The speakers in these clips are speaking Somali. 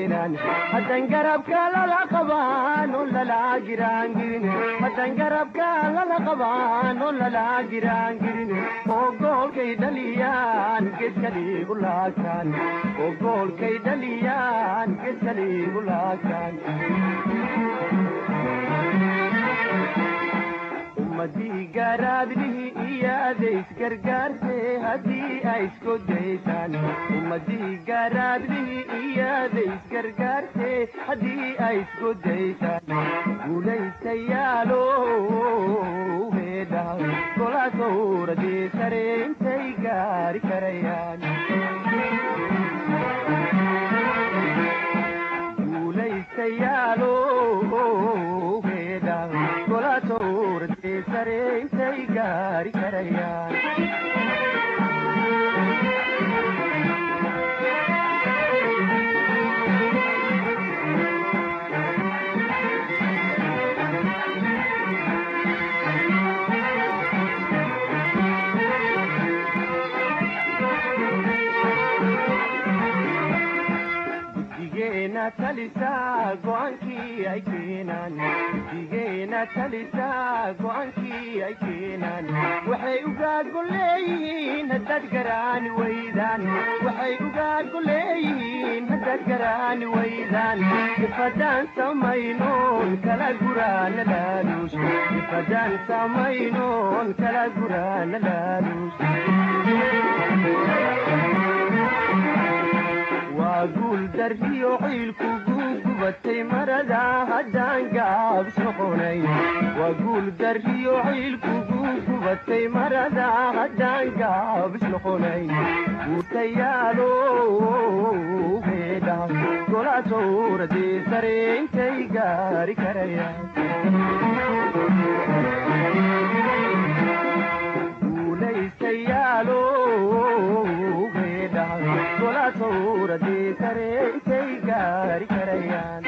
keenan hadan garabka lala qabaan oo lala giraangirin hadan garabka lala qabaan oo lala giraangirin oo goolkay dhaliyaan geeskali ulaakan oo goolkay dhaliyaan geeskali ulaakan ummadii garaadlihi iyaadeys gargaarte haddii ay isku daysaan ummadii garaadlihi iyaadeys gargaarte haddii ay isku daysaan guulaystayaalo heedha golaasowradii sare intay gaari karayaan guulaystayaalo heedha golaasowradii sare intay gaari karayaan talisaa go'aankii ay keenaan digeena talisaa go'aankii ay keenaan waxay ugaadgo leeyihiin haddaad garaani waydaan waxay ugaadgo leeyihiin haddaad garaani waydaan ifadaan samaynoon kala guraana laaluus ifadaan samaynoon kala guraana laaluus guul darriyo ciilku guugubatay marada haddaan gaabis noqonay waa guul darriyo ciilku guugubatay marada haddaan gaabis noqonay guutayaalo heedha golaasowradii sare intay gaari karayaan guulaystayaalo heedha golaasowradii sare intay gaari karayaan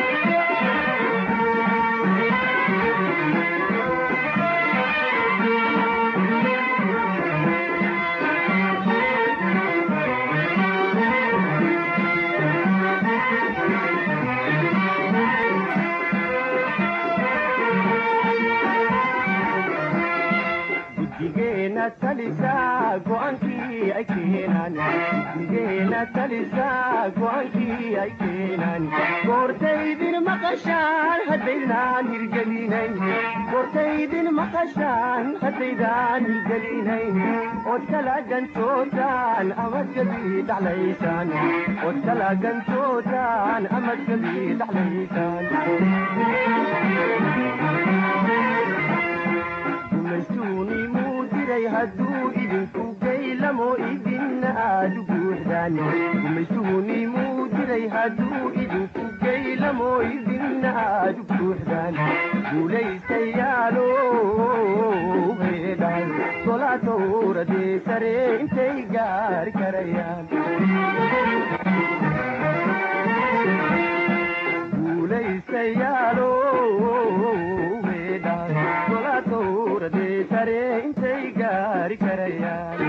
digeena talisaa go'aankii ay keenaan digeena talisaa go'aankii ay keenaan goortaydin maqashaan haddaydaan hirgelinayn goortaydin maqashaan haddaydaan hirgelinayn ood kala gantootaan amad gabii dhaclaysaan ood kala gantootaan amad gabii dhaclaysaan gumaystuuni muu diray hadduu idinku gaylamo idinna aad u guuxdaan gumaystuuni muu diray hadduu idinku gaylamo idinna aad u guuxdaan guulaystayaalo heedhaan golaasowradii sare intay gaari karayaan guulaystayaalo heedhaan golaasowradii sare intay gaari karayaan